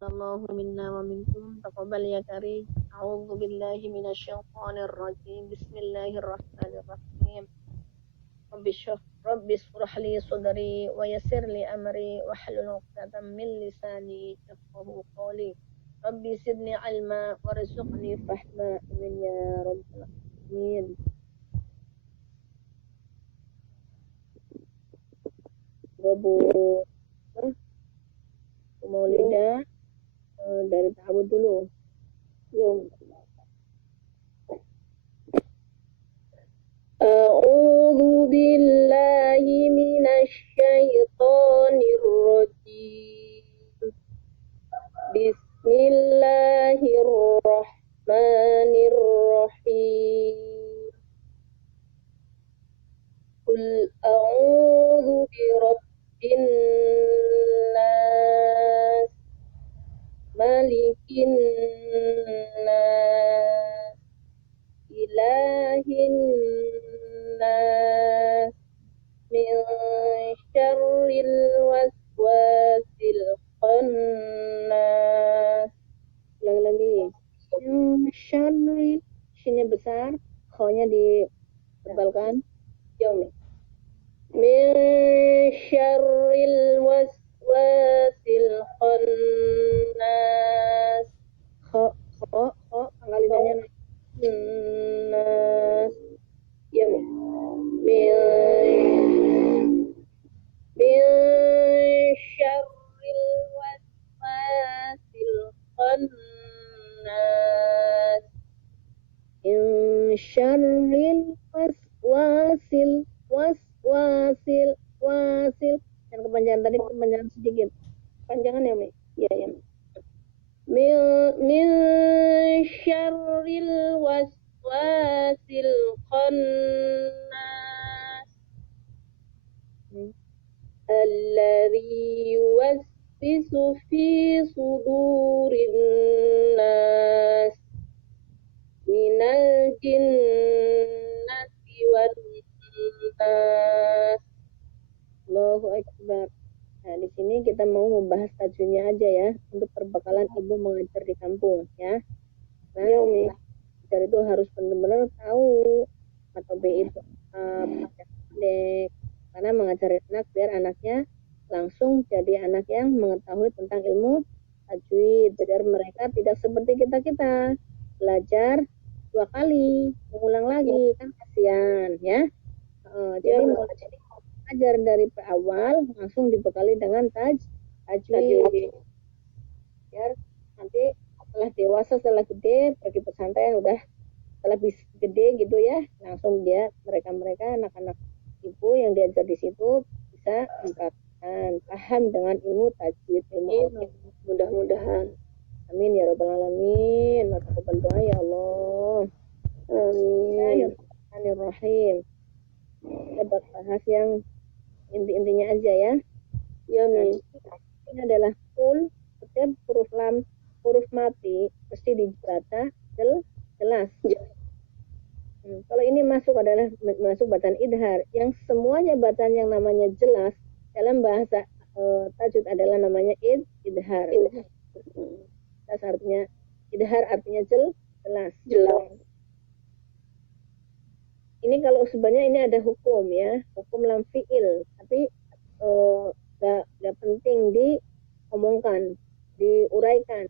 الله منا ومنكم تقبل يا كريم. أعوذ بالله من الشيطان الرجيم. بسم الله الرحمن الرحيم. رب اشرح لي صدري ويسر لي أمري واحلل عقدة من لساني يفقهوا قولي. ربي زدني علما وارزقني فهما. آمين يا رب العالمين. Bu Maulidah dari ta'awud dulu. أعوذ بالله من الشيطان الرجيم. بسم الله الرحمن الرحيم. قل أعوذ برب الناس ملك الناس إله الناس من شر الوسواس الخناس. Lagi syarril, shinnya besar, kho-nya ditebalkan. Min syarril waswasil khannas. Kho pangkalitannya nas. Ya, min syarril waswasil khannas. Min syarril waswasil wasil. Dan kepanjangan tadi kepanjangan sedikit. Panjangan ya, Mi? Iya, ya. Min syarril waswasil khannas. Alladzi yuwaswisu fi sudurin nas minal jinnati wan nas. Allahu Akbar. Nah, di sini kita mau membahas tajwidnya aja ya, untuk perbekalan ibu mengajar di kampung ya. Nah, mengajar itu harus benar-benar tahu atau B itu pendek, karena mengajar anak biar anaknya langsung jadi anak yang mengetahui tentang ilmu tajwid, biar mereka tidak seperti kita belajar 2 kali, mengulang lagi, kan kasihan ya. Jadi ajar dari awal langsung dibekali dengan tajwid. Biar nanti setelah dewasa, setelah gede, pergi pesantren udah setelah gede gitu ya, langsung mereka anak-anak ibu yang diajar di situ bisa mempraktikkan, paham dengan ilmu tajwid, ilmu. Mudah-mudahan. Amin ya rabbal alamin. Taqabbal doa ya Allah. Amin. Bismillahirrahmanirrahim. Kita bahas yang inti-intinya aja ya. Ya, Mi. Ini adalah kul. Setiap huruf lam, huruf mati mesti dibaca jelas. Kalau ini masuk bacaan idhar, yang semuanya bacaan yang namanya jelas dalam bahasa tajwid adalah namanya idhar. Jelas artinya idhar, artinya jelas. Ini kalau sebenarnya ini ada hukum ya, hukum lam fi'il, tapi gak penting diomongkan, diuraikan.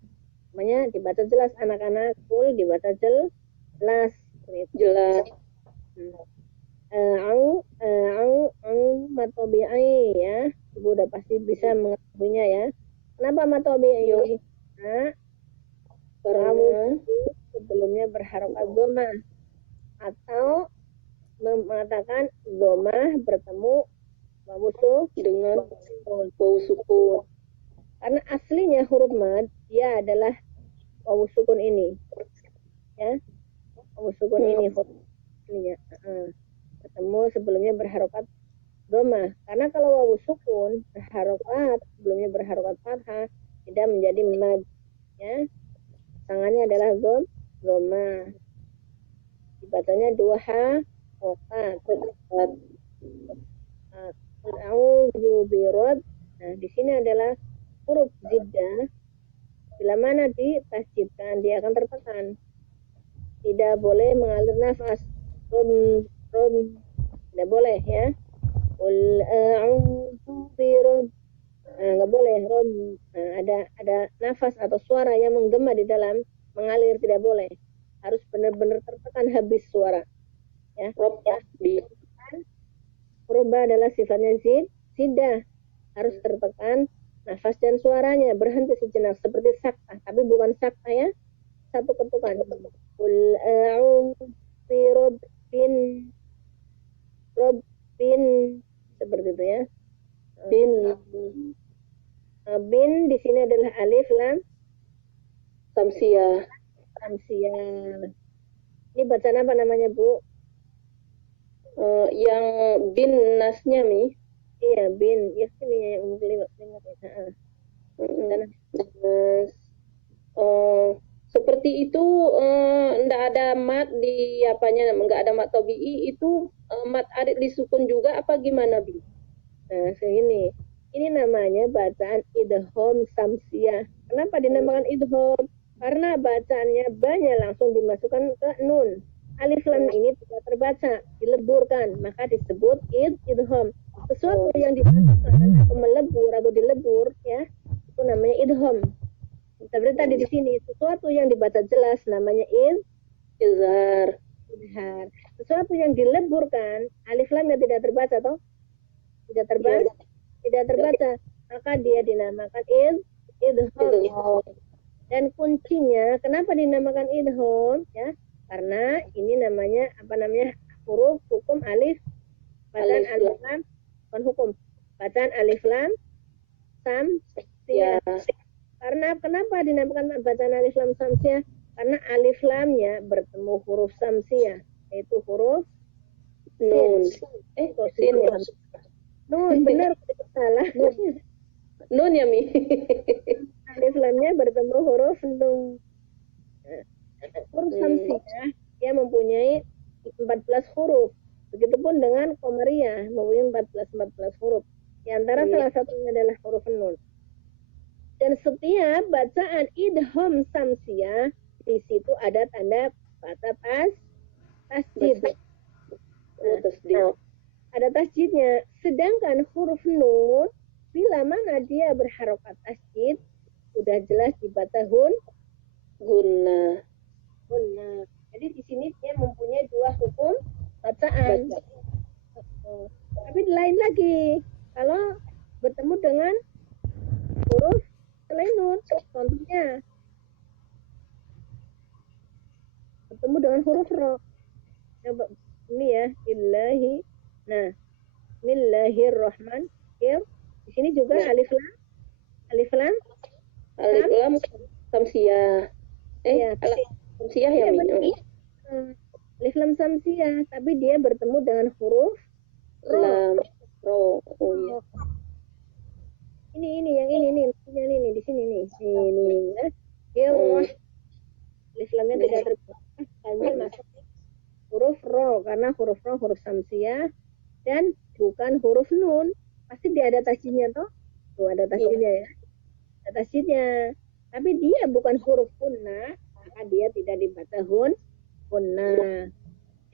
Namanya dibaca jelas anak-anak, kul dibaca jelas. Au matobi'i ya, ibu udah pasti bisa mengetahuinya ya. Kenapa matobi'i? Nah, karena sebelumnya berharokat dhamma, atau mengatakan dhamma bertemu wawu dengan wawu sukun. Karena aslinya huruf mad dia adalah wawu sukun ini. Ya. Wawu sukun ini huruf aslinya. Bertemu sebelumnya berharokat dhamma. Karena kalau wawu sukun berharokat sebelumnya berharokat fathah, tidak menjadi mad. Ya. Tangannya adalah dhamma. Dibacanya 2 harokat. A'udzu birab. Nah, di sini adalah huruf ziddah Bila mana ditasjidkan, dia akan tertekan. Tidak boleh mengalir nafas. Rum, rum. Tidak boleh ya. Qul a'udzu birab. Nggak boleh rum. Ada nafas atau suara yang menggema di dalam, mengalir, tidak boleh. Harus benar-benar tertekan habis suara. Ya. Rob ya. Rubah adalah sifatnya zidah. Harus tertekan nafas dan suaranya, berhenti sejenak seperti sakta, tapi bukan sakta ya, satu ketukan. Qul a'udzu birabbin seperti itu ya. Bin di sini adalah alif lam samsiah. Ini bacaan apa namanya, Bu? Yang bin nasnya Mi. Iya, bin. Ya sini yang seperti itu, ndak ada mat di apanya, nggak ada mat tabii itu, mat arid disukun juga apa gimana, Bi? Nah, segini. Ini namanya bacaan idgham samsiah. Kenapa dinamakan idgham? Karena bacaannya banyak langsung dimasukkan ke nun. Alif lam ini tidak terbaca, dileburkan, maka disebut idgham. Sesuatu yang dimasukkan atau melebur atau dilebur ya, itu namanya idgham. Seperti tadi di sini, sesuatu yang dibaca jelas namanya izhar. Sesuatu yang dileburkan, alif lam yang tidak terbaca toh? Tidak terbaca, maka dia dinamakan idgham. Dan kuncinya kenapa dinamakan idgham ya? Karena ini namanya huruf hukum alif, bacaan alif lam, bukan hukum, bacaan alif lam samsiah. Karena kenapa dinamakan bacaan alif lam samsiah? Karena alif lamnya bertemu huruf samsiah, yaitu huruf nun. Sin. Nun, benar, salah. Nun ya, Mi. Alif lamnya bertemu huruf nun. Huruf samsiah dia mempunyai 14 huruf. Begitupun dengan Qamariyah mempunyai 14 huruf. Di antara salah satunya adalah huruf nun. Dan setiap bacaan idgham samsiah di situ ada tanda baca tasjid. Ada tasjidnya. Sedangkan huruf nun bila mana dia berharokat tasjid sudah jelas dibaca gunna. Jadi di sini dia mempunyai dua hukum bacaan. Tapi lain lagi kalau bertemu dengan huruf selain nun, contohnya bertemu dengan huruf ro. Coba ini ya, illahi. Nah, Bismillahirrahmanirrahim. Di sini juga alif lam samsiah. Samsiah ya, Mi? Alif lam samsiah, tapi dia bertemu dengan huruf ro. Oh iya. Ini yang ini di sini nih. Ini ya. Dia alif lamnya tidak terbaca, hanya masuk huruf ro, karena huruf ro huruf samsiah dan bukan huruf nun. Pasti dia ada tasjidnya toh? Tuh ada tasjidnya ya. Ada tasjidnya. Tapi dia bukan huruf hunna, maka dia tidak dibaca hunna.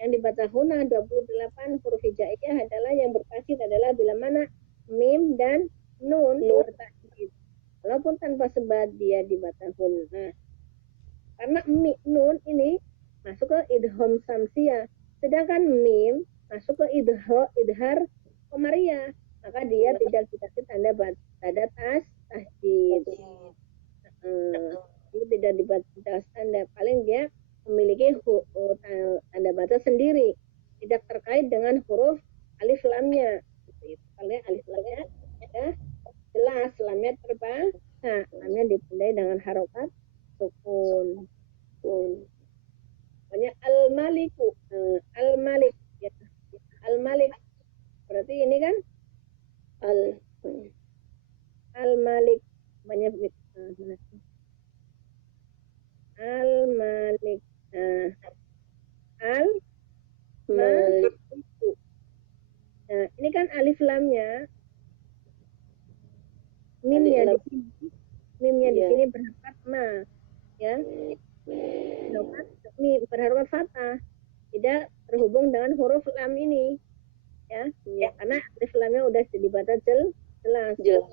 Yang dibaca hunna 28 huruf hijaiyah adalah yang bertasjid adalah bila mana mim dan nun bertasjid. Walaupun tanpa sebat dia dibaca hunna. Karena nun ini masuk ke idgham samsiah, sedangkan mim masuk ke idhar Qamariyah, maka dia tidak dikasih tanda tasjid. Itu tidak dibaca tanda, paling dia memiliki tanda baca sendiri, tidak terkait dengan huruf alif lamnya. Kalau alif lamnya ya jelas, lamnya terbaca, lamnya ditandai dengan harokat sukun. Banyak al-maliku, al-malik ya. Al-malik berarti ini kan al-malik, banyak al-malik. Al-maliku. Nah, ini kan alif lamnya mimnya di sini Mimnya di Iya. sini berharokat ma, ya. Harokat mim berharokat fathah, tidak terhubung dengan huruf lam ini, ya. Iya. Karena alif lamnya udah dibaca jelas. Jelas.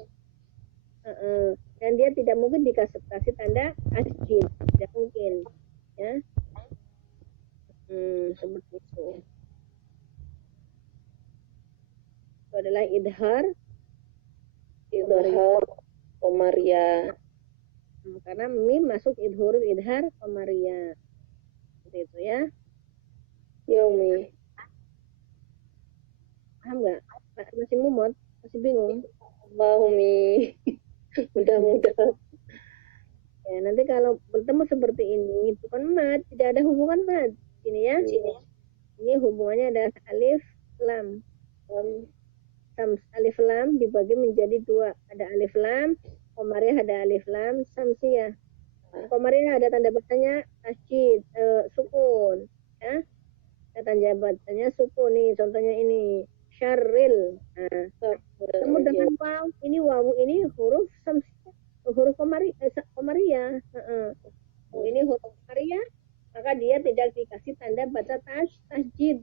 Dan dia tidak mungkin dikasih tanda asjid, tidak mungkin, ya. Seperti itu. Itu adalah idhar Idhar Komaria. karena mim masuk huruf idhar komaria. Seperti itu ya. Ya Umi. Paham nggak? Masih mumot? Masih bingung? Paham Umi. Mudah-mudahan. Ya, nanti kalau bertemu seperti ini, bukan mat, tidak ada hubungan mat. Ini ya. Ini hubungannya adalah alif lam. Alif lam dibagi menjadi dua. Ada alif lam, komariah ada alif lam, samsiyah. Komariah ada tanda bacanya tasjid, sukun. Ya. Ada tanda bacanya sukun nih, contohnya ini. Syarril. Nah, ketemu dengan waw. Ini waw ini huruf samsiyah. Huruf komariah. Ini huruf komariah, maka dia tidak dikasih tanda baca tasjid.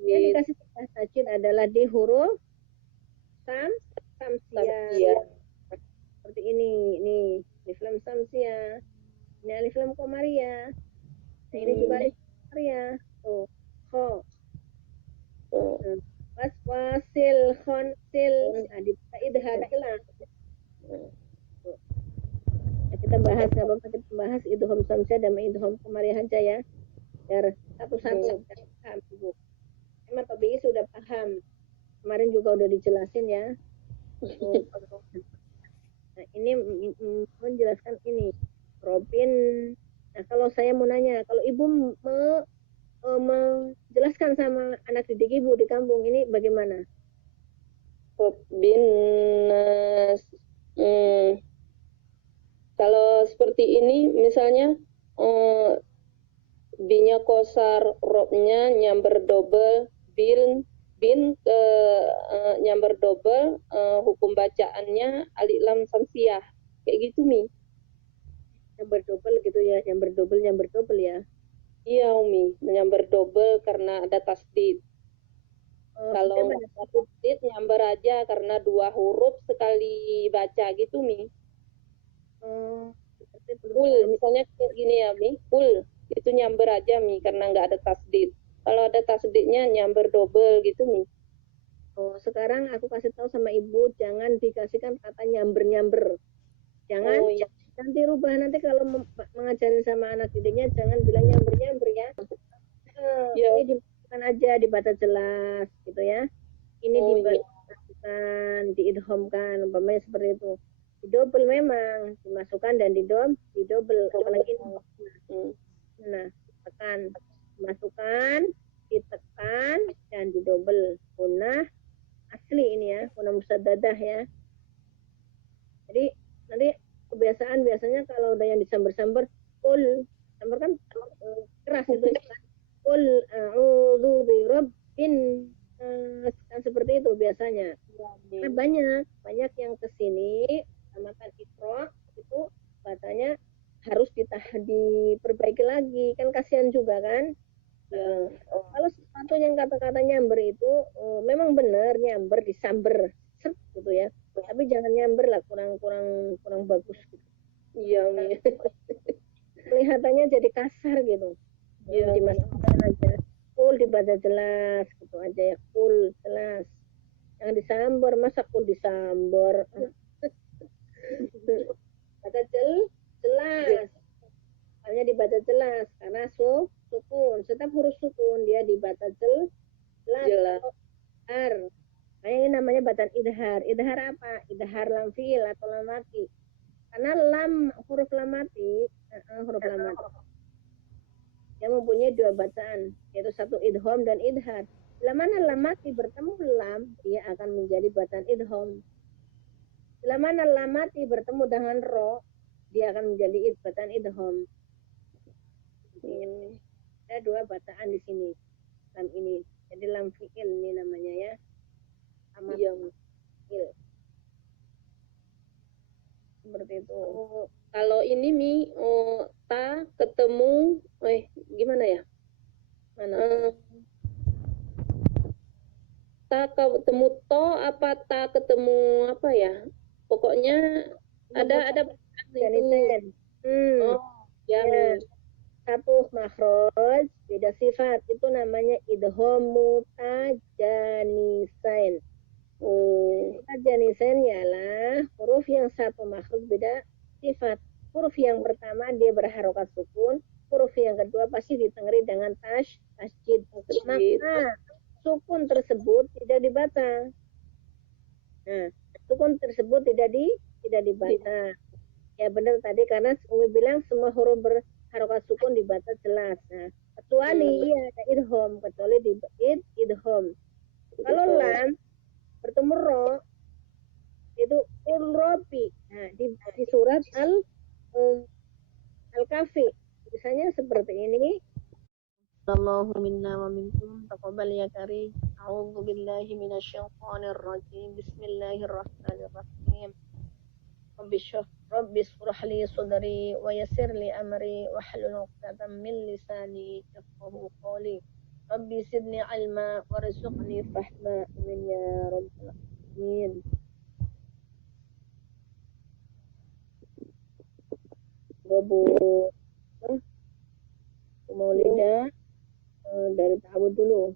Dia dikasih tanda tasjid adalah di huruf samsiyah. Seperti ini alif lam samsiyah. Ini alif lam komariah. Nah, ini juga alif lam komariah. Tuh, kho. Wasil, khonsil. Nah, dibaca idhar jelas. Kita bahas bahas idgham samsiyah dan idgham komariah aja ya, biar satu-satu paham Ibu. Emang Tobi sudah paham, kemarin juga udah dijelasin ya. Nah, ini menjelaskan ini Robin. Nah, kalau saya mau nanya, kalau Ibu menjelaskan sama anak didik Ibu di kampung ini bagaimana? Robin kalau seperti ini misalnya B-nya kosar, robnya nyamber double, bin nyamber double, hukum bacaannya alif lam samsiyah kayak gitu Mi. Nyamber double gitu ya, nyamber double ya. Iya Umi, nyamber double karena ada tasdid. Kalau nggak tasdid nyamber aja karena dua huruf sekali baca gitu Mi. Full misalnya kayak gini ya Mi, full itu nyamber aja Mi karena nggak ada tasdid. Kalau ada tasdidnya nyamber double gitu Mi. Sekarang aku kasih tahu sama Ibu, jangan dikasihkan kata nyamber. Jangan, iya. Nanti rubah, nanti kalau mengajarin sama anak didiknya jangan bilang nyamber ya. Ini dimasukkan aja, dibaca jelas gitu ya. Ini dimasukkan, diidhamkan, umpamanya seperti itu. Didobel memang, dimasukkan dan didobel. Apalagi nah, tekan, dimasukkan, ditekan dan didobel. Punah asli ini ya, punah musaddadah ya. Jadi nanti kebiasaan biasanya kalau udah yang disamber-samber, samber kan keras itu kan. Qul a'udzu birabbin kan seperti itu biasanya. Karena banyak yang kesini tamatan Iqra itu bacanya harus diperbaiki lagi, kan kasihan juga kan. Kalau sesuatu yang kata-kata nyamber itu memang benar nyamber disamber gitu ya, tapi jangan nyamber lah, kurang bagus gitu. Iya Kelihatannya jadi kasar gitu. Dimasukkan aja full, dibaca jelas gitu aja ya, full jelas, jangan disambar. Masa full disambar? Baca jelas, hanya dibaca jelas karena sukun, setiap huruf sukun dia dibaca jelas. Nah, ini namanya bacaan idhar. Idhar apa? Idhar lam fi'il atau lam mati. Karena huruf lam mati, dia mempunyai dua bacaan, yaitu satu idham dan idhar. Bila mana lam mati bertemu lam, dia akan menjadi bacaan idham. Bila mana lam mati bertemu dengan ro, dia akan menjadi bacaan idham. Ada dua bacaan di sini, lam ini. Jadi lam fi'il ini namanya ya. Fi'il. seperti itu. Kalau ini Mi, ta ketemu, gimana ya? Mana? Ta ketemu to apa ta ketemu apa ya? Pokoknya ada Janisen. Oh, ya, Ya. Mi. Satu makhraj, beda sifat. Itu namanya idgham mutajanisain. Mutajanisain ialah huruf yang satu makhraj beda sifat. Huruf yang pertama dia berharokat sukun, huruf yang kedua pasti ditengeri dengan tasjid. Maka sukun tersebut tidak dibaca. Nah, sukun tersebut tidak dibaca. Ya benar tadi karena Umi bilang semua huruf berharokat sukun dibaca jelas. Nah, kecuali ada idhom, kecuali di idhom. Kalau lam bertemu ro itu ulrobi. Nah, di surat al-kafi tulisannya seperti ini. Allahu minna wa minkum taqabbal ya karim. A'udzu billahi minasyaitonir rajim. Bismillahirrahmanirrahim. Rabbi shrah li sadri wa yassir li amri wahlul 'uqdatam min lisani yafqahu qawli. Rabbi zidni ilma warzuqni fahma. Amin ya rabbal alamin. Bu Maulidah dari ta'awud dulu.